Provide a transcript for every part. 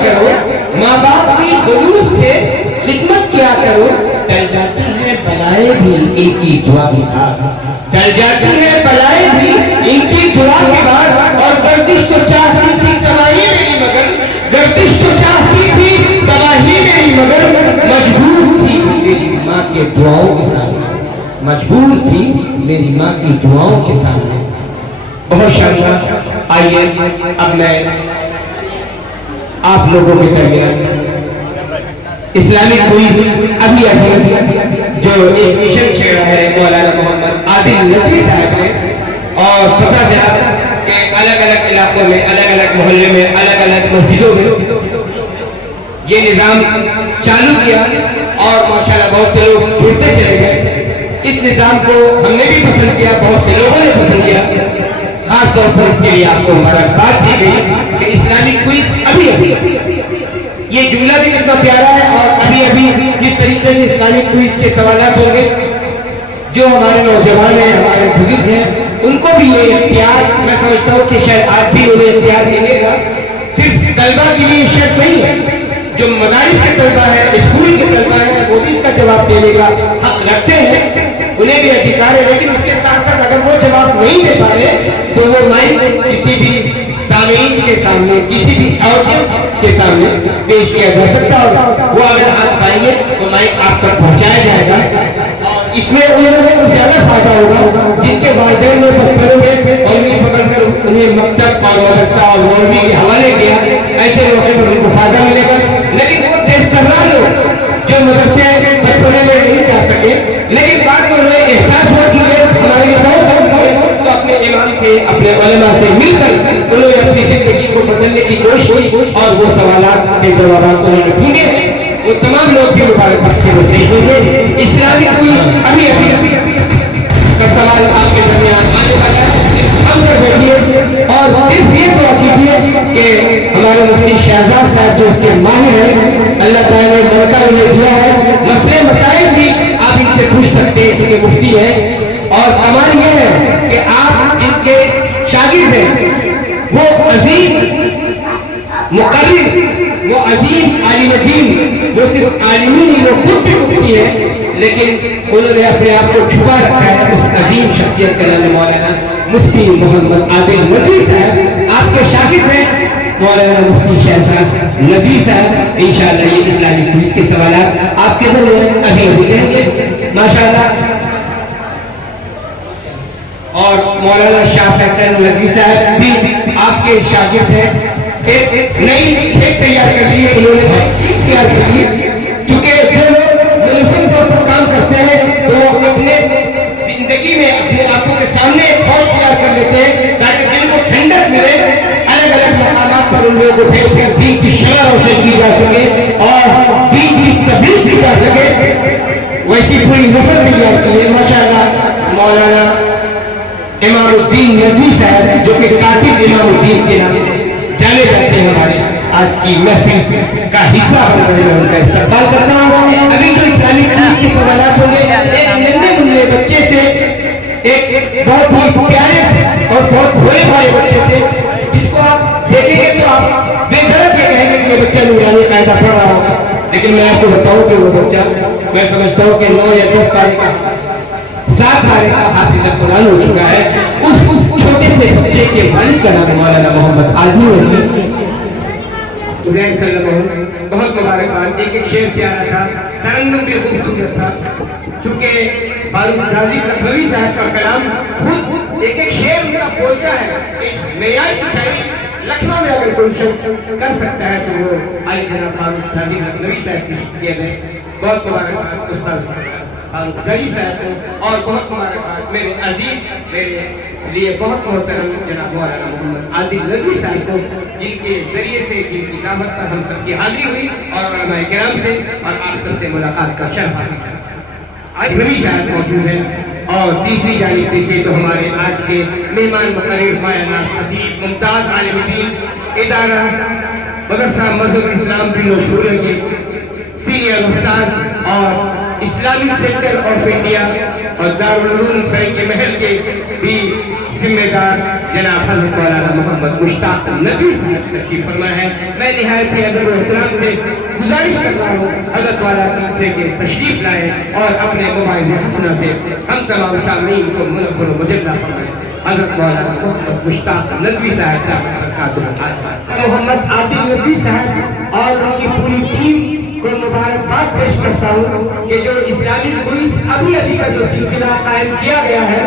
کیا کرو، ماں باپ کی خلوص سے خدمت کیا کرو، ٹل جاتی ہے بلائیں بھی ان کی دعا کے بعد، ٹل جاتی ہے بلائیں بھی ان کی دعا کے بعد۔ اور گردش تو چاہتی تھی تباہی میری مگر، گردش تو چاہتی تھی تباہی میری مگر، مجبور تھی میری ماں کے دعاؤں کے سامنے، مجبور تھی میری ماں کی دعاؤں کے سامنے۔ بہت شاندار۔ آئیے اب میں آپ لوگوں کے درمیان اسلامک کوئز ابھی جو ایک مشن چھیڑا ہے مولانا محمد عادل ندوی صاحب نے، اور پتہ چلا کہ الگ الگ علاقوں میں، الگ الگ محلے میں، الگ الگ مسجدوں میں یہ نظام چالو کیا، اور ماشاءاللہ بہت سے لوگ جڑتے چلے گئے۔ اس نظام کو ہم نے بھی پسند کیا، بہت سے لوگوں نے پسند کیا، خاص طور پر اس کے لیے آپ کو مبارکباد دی گئی کہ اسلامک کوئز ابھی یہ جملہ بھی کتنا پیارا ہے، اور ابھی جس طریقے سے اسلامک کوئز کے سوالات ہوں گے، جو ہمارے نوجوان ہیں، ہمارے بزرگ ہیں، ان کو بھی یہ اختیار، میں سمجھتا ہوں کہ شاید آج بھی انہیں اختیار ملے گا۔ صرف طلبہ کے لیے شرط نہیں ہے، جو مدارس کے طلبہ ہیں، اسکول کے طلبہ ہیں، وہ بھی اس کا جواب دینے کا حق رکھتے ہیں، انہیں بھی ادھیکار ہے، لیکن اس کے ساتھ ساتھ اگر وہ جواب نہیں دے پا رہے تو وہ مائک کسی بھی سامعین کے سامنے، کسی بھی آڈینس کے سامنے پیش کیا جا سکتا، اور وہ اگر ہاتھ پائیں گے تو مائک آپ تک پہنچایا جائے گا، اور اس میں ان لوگوں کو زیادہ فائدہ ہوگا جن کے والدین نے پتھروں میں انگلی پکڑ کر انہیں مکتب اور مدرسہ اور مولوی کے حوالے کیا، ایسے موقع پر ان کو فائدہ ملے گا۔ لیکن وہ تیز ترار لوگ جو مدرسے بچپنے میں نہیں جا سکے، لیکن بعد میں انہیں احساس ہوا کہ ہمارے لیے بہت تو اپنے امام سے، اپنے علماء سے مل کر انہوں نے اپنی زندگی کو بدلنے کی کوشش کی، اور وہ سوالات کے جوابات انہوں نے ڈھونڈے۔ وہ تمام لوگ بھی مبارکباد کے وسیع ہوئے۔ اسلامک کوئز ابھی کا سوال آپ کے درمیان آنے والا ہے، ہم پر بیٹھیے اور صرف یہ دعا کیجیے کہ ہمارے مفتی شہزاد صاحب جو اس کے ماہر ہیں، اللہ تعالیٰ نے موقع انہیں دیا ہے، مسئلے مسائل بھی آپ ان سے پوچھ سکتے ہیں کیونکہ مفتی ہیں، اور ہمارا یہ ہے کہ آپ جن کے شاگرد ہیں وہ عظیم مقرر، وہ عظیم عالم دین، وہ صرف عالم ہی نہیں، وہ خود بھی مفتی ہے، لیکن انہوں نے اپنے آپ کو چھپا رکھا ہے اس عظیم شخصیت کا نام مولانا مفتی محمد عادل ندوی صاحب۔ آپ کے شاگرد ہیں مولانا مفتی شہزاد ندوی صاحب۔ انشاءاللہ یہ اسلامی کوئز کے سوالات آپ کے درمیان ابھی کہیں گے ماشاءاللہ، اور مولانا شاہ فیصل ندوی صاحب بھی آپ کے شاگرد ہیں۔ ایک نئی کھیت تیار کر لی ہے انہوں نے، تیار کر لی، کیونکہ جو لوگ منظم طور پر کام کرتے ہیں تو اپنے زندگی میں اپنے آنکھوں کے سامنے ایک فوج تیار کر لیتے ہیں تاکہ دل کو ٹھنڈک ملے، الگ الگ مقامات پر ان لوگوں کو بھیج کر دین کی شرح روشن کی جا سکے اور دین کی تبلیغ کی جا سکے۔ ویسی پوری نسل تیار کی ہے ماشاءاللہ۔ مولانا امام الدین ندوی صاحب جو کہ کاتب امام الدین کے نام سے جانے جاتے ہیں، ہمارے آج کی محفل کا حصہ بن کر میں ان کا استقبال کرتا ہوں۔ ابھی جو اسلامی کوئز کے سوالات ہوں گے، ایک ننھے منھے بچے سے، ایک بہت ہی پیارے اور بہت بھولے بھالے بچے سے، جس کو آپ دیکھیں گے تو آپ بے دھڑک یہ کہیں گے کہ یہ بچہ نورانی قاعدہ پڑھ رہا ہوگا، لیکن میں آپ کو بتاؤں کہ وہ بچہ، میں سمجھتا ہوں کہ 9 یا 10 پارے کا، 7 پارے کا حافظ قرآن ہو چکا ہے۔ اس چھوٹے سے بچے کے والد کا نام مولانا محمد عادل ندوی بہت مبارکباد۔ ایک شعر پیارا تھا، ترنم بھی خوبصورت تھا، چونکہ فاروق غازی کٹھوی صاحب کا کلام خود ایک شعر ان کا بولتا ہے۔ معیار کی شاعری لکھنؤ میں اگر کوئی شخص کر سکتا ہے تو وہ علی جناب فاروق غازی کٹھوی صاحب کی شخصیت ہے۔ بہت مبارکباد استاد فاروق غازی صاحب کو، اور بہت مبارکباد میرے عزیز، میرے لیے بہت محترم جناب مولانا محمد عادل ندوی صاحب کو، جن کے ذریعے سے جن کی دعوت پر ہم سب کی حاضری ہوئی اور علماء کرام سے اور آپ سب سے ملاقات کا شرف حاصل۔ آج ندوی صاحب موجود ہیں، اور تیسری جانب دیکھیں تو ہمارے آج کے مہمان مقرر مولانا خطیب ممتاز عالم دین، ادارہ مدرسہ مذہب اسلام بلوشوریا کے سینئر استاذ اور اسلامک سینٹر آف انڈیا اور دارالعلوم فیض کے محل کے بھی ذمہ دار جناب حضرت مولانا محمد مشتاق ندوی صاحب تشریف فرما ہے. میں نہایت ہی ادب و احترام سے گزارش کر رہا ہوں حضرت والا سے کہ تشریف لائے اور اپنے مواعظ حسنہ سے ہم تمام سامعین کو منور و مجلہ فرمائیں. حضرت مولانا محمد مشتاق ندوی صاحب محمد عادل ندوی صاحب اور ان کی پوری ٹیم کو مبارکباد پیش کرتا ہوں کہ جو اسلامی کوئز ابھی کا جو سلسلہ قائم کیا گیا ہے،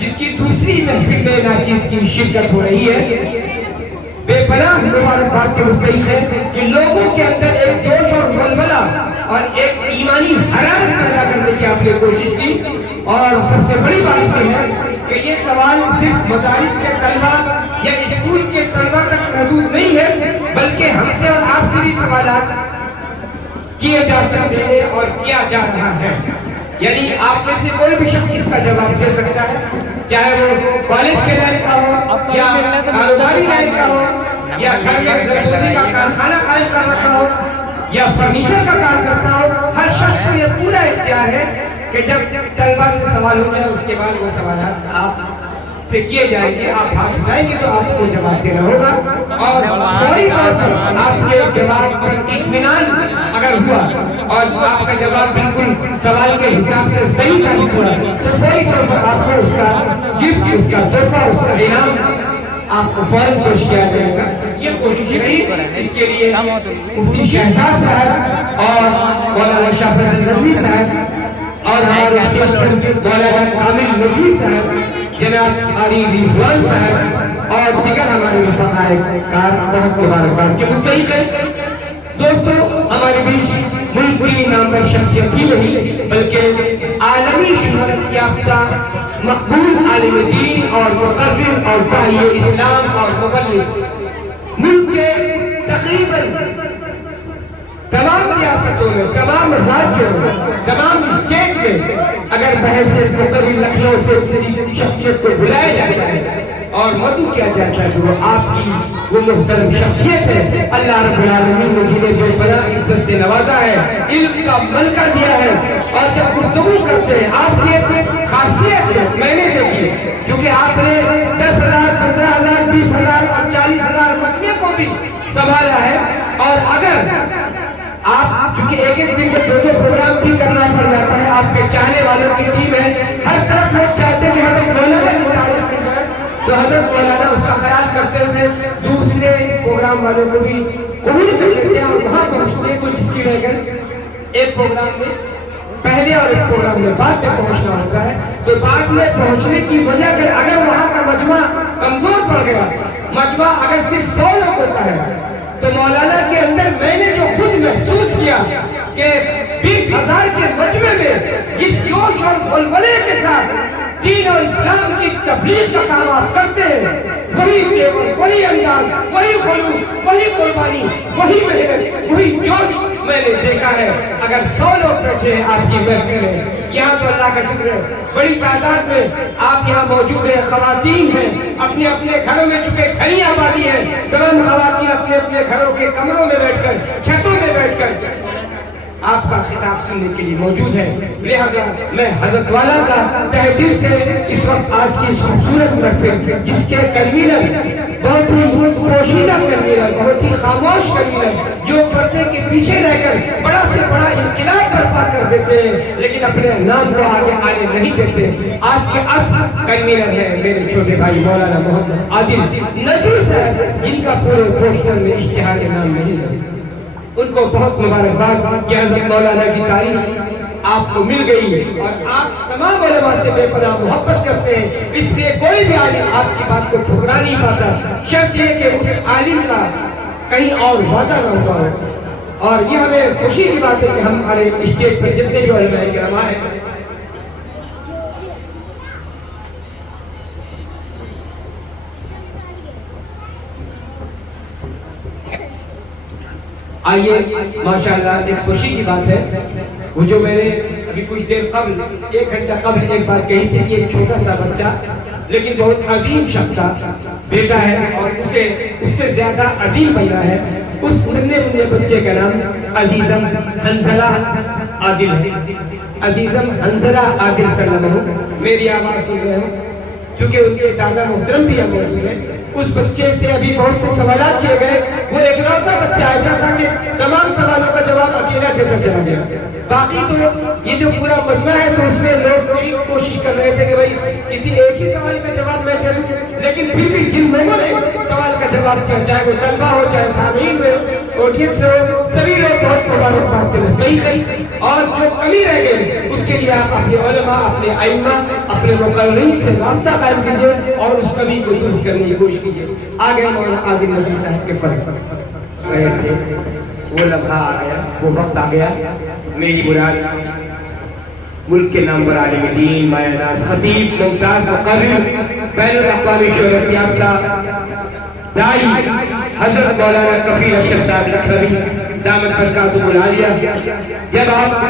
جس کی دوسری محفل میں ناچیز کی شرکت ہو رہی ہے، بے پناہ مبارکباد کے مستحق ہے کہ لوگوں کے اندر ایک جوش اور ولولہ اور ایک ایمانی حرارت پیدا کرنے کی آپ نے کوشش کی. اور سب سے بڑی بات یہ ہے کہ یہ سوال صرف مدارس کے طلبہ یا اسکول کے طلبہ تک محدود نہیں ہے، بلکہ ہم سے اور آپ سے بھی سوالات کیے جا سکتے ہیں اور کیا جا رہا ہے. یعنی آپ میں سے کوئی بھی شخص اس کا جواب دے سکتا ہے، چاہے وہ کالج کے لائن کا ہو یا کاروباری لائن کا ہو یا گھر میں زردوزی کا کارخانہ قائم کر رکھا ہو یا فرنیچر کا کام کرتا ہو. ہر شخص کو یہ پورا اختیار ہے کہ جب طلبہ سے سوال ہو جائے اس کے بعد وہ سوالات آپ سے کیے جائیں گے. آپ ہاتھ اٹھائیں گے تو آپ کو جواب دینا ہوگا اور فوری طور پر آپ کے جواب پر اطمینان اگر ہوا اور آپ کا جواب بالکل سوال کے حساب سے صحیح ثابت ہوا تو فوری طور پر آپ کو اس کا گفٹ، اس کا تحفہ، اس کا انعام آپ کو فوراً پیش کیا جائے گا. یہ کوشش رہی. اس کے لیے مفتی شہزاد صاحب اور مولانا شاہ فیصل ندوی صاحب اور ہمارے مولانا کامل ندوی صاحب، جناب علی رضوان صاحب اور دیگر ہمارے رفقائے کار بہت مبارکباد کے مستحق ہیں. دوستو، ہمارے بیچ ملک کی نامور شخصیت ہی نہیں بلکہ عالمی شہرت یافتہ مقبول عالم دین اور مقرر اور داعی اسلام اور مبلغ، ملک کے تقریباً تمام ریاستوں میں، تمام راجیوں میں، تمام اسٹیٹ میں اگر بحث مقرر لکھنؤ سے کسی شخصیت کو بلایا جاتا ہے اور مدعو کیا جاتا ہے تو وہ آپ کی وہ محترم شخصیت ہے. اللہ رب العالمین نے جنہیں بے پناہ عزت سے نوازا ہے، علم کا ملکہ دیا ہے اور جب گفتگو کرتے ہیں آپ کی ایک خاصیت ہے میں نے دیکھی، کیونکہ آپ نے 10,000 15,000 20,000 اور 40,000 مجمع کو بھی سنبھالا ہے. اور اگر آپ چونکہ ایک ایک دن میں 2 پروگرام بھی کرنا پڑ جاتا ہے، آپ کے چاہنے والوں کی ٹیم ہے، ہر طرف لوگ چاہتے ہیں کہ حضرت مولانا کی تعریف کی جائے تو حضرت مولانا اس کا خیال کرتے ہوئے دوسرے پروگرام والوں کو بھی قبول کر لیتے ہیں اور وہاں پہنچتے ہیں. تو جس کی وجہ ایک پروگرام میں پہلے اور ایک پروگرام میں بعد میں پہنچنا ہوتا ہے، تو بعد میں پہنچنے کی وجہ اگر وہاں کا مجمع کمزور پڑ گیا، مجمع اگر صرف 100 لوگ ہوتا ہے تو مولانا کے اندر میں نے جو خود محسوس کیا کہ 20,000 کے مجمع میں جس جوش اور ولولے کے ساتھ دین اور اسلام کی تبلیغ کا کام آپ کرتے ہیں، وہی تیور، وہی انداز، وہی خلوص، وہی قربانی، وہی محنت، وہی جوش میں نے دیکھا ہے. اگر 100 لوگ بیٹھے ہیں آپ کی محفل میں، یہاں تو اللہ کا شکر ہے بڑی تعداد میں آپ یہاں موجود ہیں، خواتین ہیں، اپنے اپنے گھروں میں چونکہ گھنی آبادی ہے، تمام خواتین اپنے اپنے گھروں کے کمروں میں بیٹھ کر، چھتوں میں بیٹھ کر آپ کا خطاب سننے کے لیے موجود ہے. لہذا میں حضرت والا کا تہ دل سے اس وقت آج کی خوبصورت محفل، جس کے کنوینر بہت ہی پوشیدہ کنوینر، بہت ہی خاموش کنوینر، جو پردے کے پیچھے رہ کر بڑا سے بڑا انقلاب برپا کر دیتے ہیں لیکن اپنے نام کو آگے آنے نہیں دیتے، آج کے اصل کنوینر ہے میرے چھوٹے بھائی مولانا محمد عادل ندوی صاحب، جن کا پورے پوسٹر میں اشتہار کے نام نہیں ہے. ان کو بہت مبارکباد کہ حضرت مولانا کی تعریف آپ کو مل گئی اور آپ تمام علماء سے بے پناہ محبت کرتے ہیں، اس لیے کوئی بھی عالم آپ کی بات کو ٹھکرا نہیں پاتا، شرط یہ کہ اس عالم کا کہیں اور وعدہ نہ ہوا ہو. اور یہ ہمیں خوشی کی بات ہے کہ ہمارے اسٹیج پر جتنے بھی علماء کرام ہیں آئیے. ماشاءاللہ ایک خوشی کی بات ہے، وہ جو میں نے ابھی کچھ دیر قبل 1 گھنٹہ قبل ایک بات کہی تھی کہ ایک چھوٹا سا بچہ لیکن بہت عظیم شخص کا بیٹا ہے اور اس سے زیادہ عظیم بنا ہے. اس ننھے بچے کا نام عزیزم حنظلہ عادل ہے. عزیزم حنظلہ عادل صلی اللہ علیہ وسلم، میری آواز سن رہے ہو چونکہ ان کے دادا محترم بھی ہم موجود ہیں، اس بچے سے ابھی بہت سے سوالات کیے گئے. وہ ایک لوٹا بچہ ایسا تھا کہ تمام سوالوں کا جواب اکیلا دے کر چلا گیا. باقی تو یہ جو پورا مجمع ہے تو اس میں لوگ یہی کوشش کر رہے تھے کہ بھائی کسی ایک ہی سوال کا جواب میں دے دوں، لیکن پھر بھی جن لوگوں نے سوال کا جواب دیا، چاہے وہ طلبہ ہو، چاہے سامعین ہو، آڈینس میں ہو، سبھی لوگ بہت مبارکباد کے صحیح صحیح. اور جو کمی رہ گئی اس کے لیے آپ اپنے علماء، اپنے ائمہ، اپنے مقررین سے رابطہ قائم کیجیے اور اس کمی کو درست کرنے کی کوشش کیجیے. آگے مولانا عادل ندوی صاحب کے پر رہے تھے، وہ لمحہ آ گیا، وہ وقت آ گیا. میری مراد ملک کے نامور عالم دین، مایہ ناز خطیب، ممتاز مقرر، بین الاقوامی شہرت یافتہ داعی حضرت مولانا کفیل اشرف صاحب لکھنوی دامت برکاتہ العالیہ. جب آپ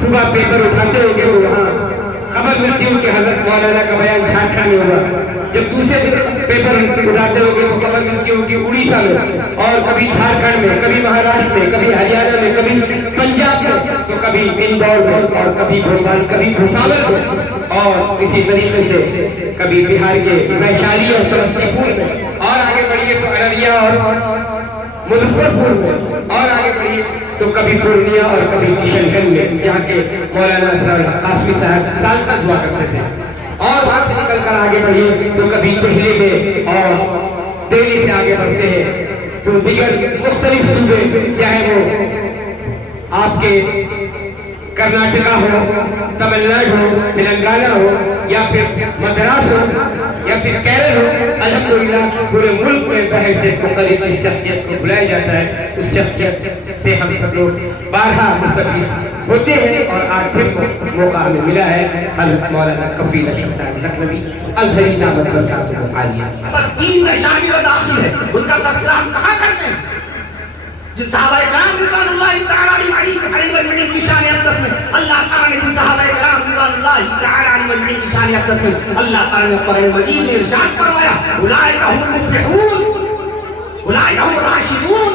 صبح پیپر اٹھاتے ہوں گے تو وہاں خبر ملتی ہوں کہ حضرت مولانا کا بیان جھارکھنڈ میں ہوا. جب دوسرے پیپر اٹھاتے ہوں گے تو خبر ملتی ہوں کہ اڑیسہ میں، اور کبھی جھارکھنڈ میں، کبھی مہاراشٹر میں، کبھی ہریانہ میں، کبھی پنجاب میں، تو کبھی اندور میں، اور کبھی بھوپال، کبھی بھوساول میں، اور اسی طریقے سے کبھی بہار کے ویشالی اور سمستی پور میں، اور آگے بڑھیے تو ارریہ اور مظفر پور میں، اور آگے بڑھیے تو کبھی پورنیہ اور کبھی کشن گنج میں، جہاں کے مولانا اسرار قاسمی صاحب سال سال دعا کرتے تھے. اور وہاں سے نکل کر آگے بڑھیے تو کبھی دہلی میں، اور دہلی سے آگے بڑھتے ہیں تو دیگر مختلف صوبے، چاہے وہ آپ کے کرناٹکا ہو، تمل ناڈو ہو، تلنگانہ ہو، یا پھر مدراس ہو، یا پھر کیرل ہو. الحمدللہ پورے ملک میں بحیثیت مختلف اس شخصیت کو بلایا جاتا ہے. اس شخصیت سے ہم سب لوگ بارہا مستفید ہوتے ہیں، اور آج پھر موقع ہمیں ملا ہے. حضرت مولانا کفیل اشرف صاحب لکھنوی ازہری دعوت برکاتہ العالیہ. پر دین میں شامل و داخل ہے، ان کا تذکرہ ہم کہاں کرتے ہیں؟ جن صحابہ کرام رضوان اللہ تعالی علیہم اجمعین کی شان اقدس میں اللہ تعالی نے، جن صحابہ کرام رضوان اللہ تعالی علیہم اجمعین کی شان اقدس میں اللہ تعالی نے قرآن مجید میں ارشاد فرمایا، اولئک هم المفلحون، اولئک هم الراشدون،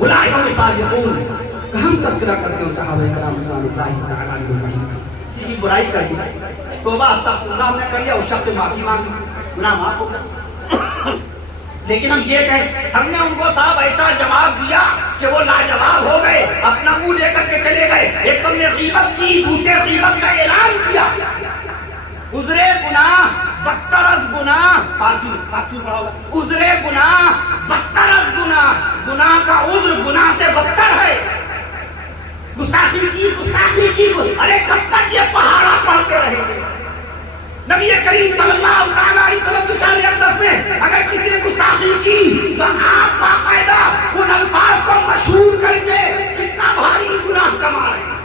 اولئک هم الصادقون. کہ ہم تذکرہ کرتے ہیں صحابہ کرام رضوان اللہ تعالی علیہم اجمعین کا. کسی کی برائی کر دی، توبہ استغفر اللہ ہم نے کر لیا، اس شخص سے معافی مانگی، گناہ معاف ہو گیا. لیکن ہم یہ کہیں ہم نے ان کو صاحب ایسا جواب دیا کہ وہ لاجواب ہو گئے، اپنا منہ لے کر کے چلے گئے. ایک تم نے غیبت کی، دوسرے غیبت کا اعلان کیا. عذرِ گناہ بدتر از گناہ، فارسی پڑھا ہوگا، عذرِ گناہ بدتر از گناہ، گناہ کا عذر گناہ سے بدتر ہے. گستاخی کی ارے کب تک یہ پہاڑا پڑھتے رہیں گے؟ نبی کریم صلی اللہ علیہ وسلم کی شان اقدس میں اگر کسی نے گستاخی کی تو آپ باقاعدہ ان الفاظ کو مشہور کر کے کتنا بھاری گناہ کما رہے ہیں،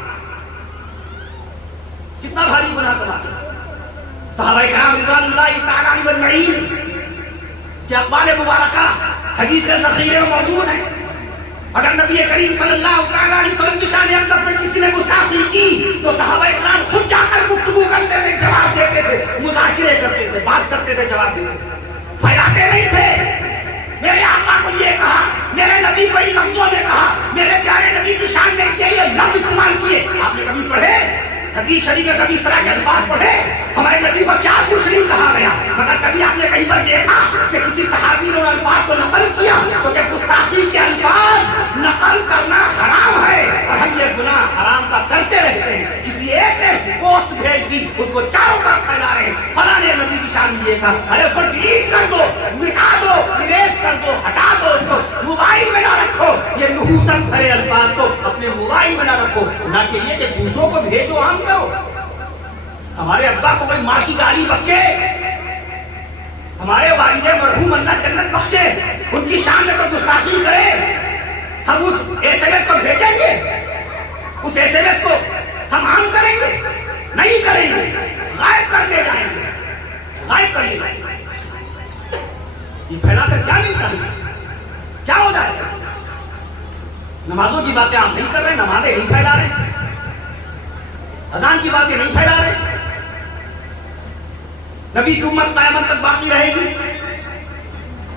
کتنا بھاری گناہ کما رہے ہیں. صحابہ کرام رضوان اللہ تعالی علیہم اجمعین کے اقوال مبارکہ حدیث کے ذخیرے میں موجود ہیں. اگر نبی کریم صلی اللہ علیہ وسلم کی شان اقدس میں کسی نے گستاخی کی تو صحابہ کرام خود جا کر گفتگو کرتے تھے، جواب دیتے تھے، مذاکرے کرتے تھے، بات کرتے تھے، جواب دیتے تھے، پھیلاتے نہیں تھے. میرے آقا کو یہ کہا، میرے نبی کو ان لفظوں میں کہا، میرے پیارے نبی کی شان میں یہ لفظ استعمال کیے. آپ نے کبھی پڑھے حدیث شریف میں کبھی اس طرح کے الفاظ پڑھے؟ ہمارے نبی کو کیا کچھ نہیں کہا گیا، مگر کبھی آپ نے کہیں پر دیکھا کہ کسی صحابی نے ان الفاظ کو نقل کیا؟ تو کہ گستاخی کے الفاظ نقل کرنا حرام ہے، اور ہم یہ گناہ حرام کا کرتے رہتے ہیں. کسی ایک نے پوسٹ بھیج دی، اس کو چاروں طرف پھیلا رہے ہیں، فلاں نے نبی کی شان میں یہ کہا، ارے اس کو ڈیلیٹ کر دو، مٹا دو، اریز کر دو، ہٹا دو، اس کو موبائل میں نہ رکھو. یہ نحوست بھرے الفاظ کو اپنے موبائل میں نہ رکھو، نہ کہ یہ کہ دوسروں کو بھیجو عام کرو. ہمارے ابا کو کوئی ماں کی گالی بکے، ہمارے والد مرحوم اللہ جنت بخشے، ان کی شان میں کوئی گستاخی کرے، ہم اس ایس ایم ایس کو بھیجیں گے؟ اس ایس ایم ایس کو ہم عام کریں گے؟ نہیں کریں گے، غائب کر لے جائیں گے، غائب کر لے جائیں گے. یہ پھیلا کر کیا ملتا ہے؟ کیا ہو جائے گا؟ نمازوں کی باتیں آپ نہیں کر رہے، نمازیں نہیں پھیلا رہے، اذان کی باتیں نہیں پھیلا رہے. نبی کی امت قیامت تک باقی رہے گی،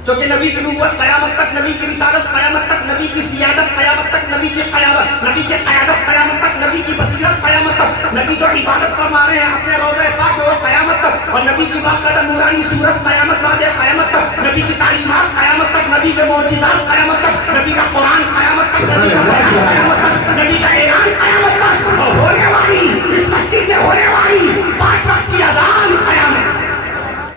چونکہ نبی کی نبوت قیامت تک، نبی کی رسالت قیامت تک، نبی کی سیادت قیامت تک، نبی کی قیادت قیامت تک، نبی کی بصیرت قیامت تک، نبی جو عبادت فرما رہے ہیں اپنے روضہ پاک میں وہ قیامت تک، اور نبی کی باقاعدہ نورانی قرآنی صورت قیامت بعد قیامت تک، نبی کی تعلیمات قیامت تک، نبی کے معجزات قیامت تک، نبی کا قرآن قیامت تک، نبی کا بیان قیامت تک، نبی کا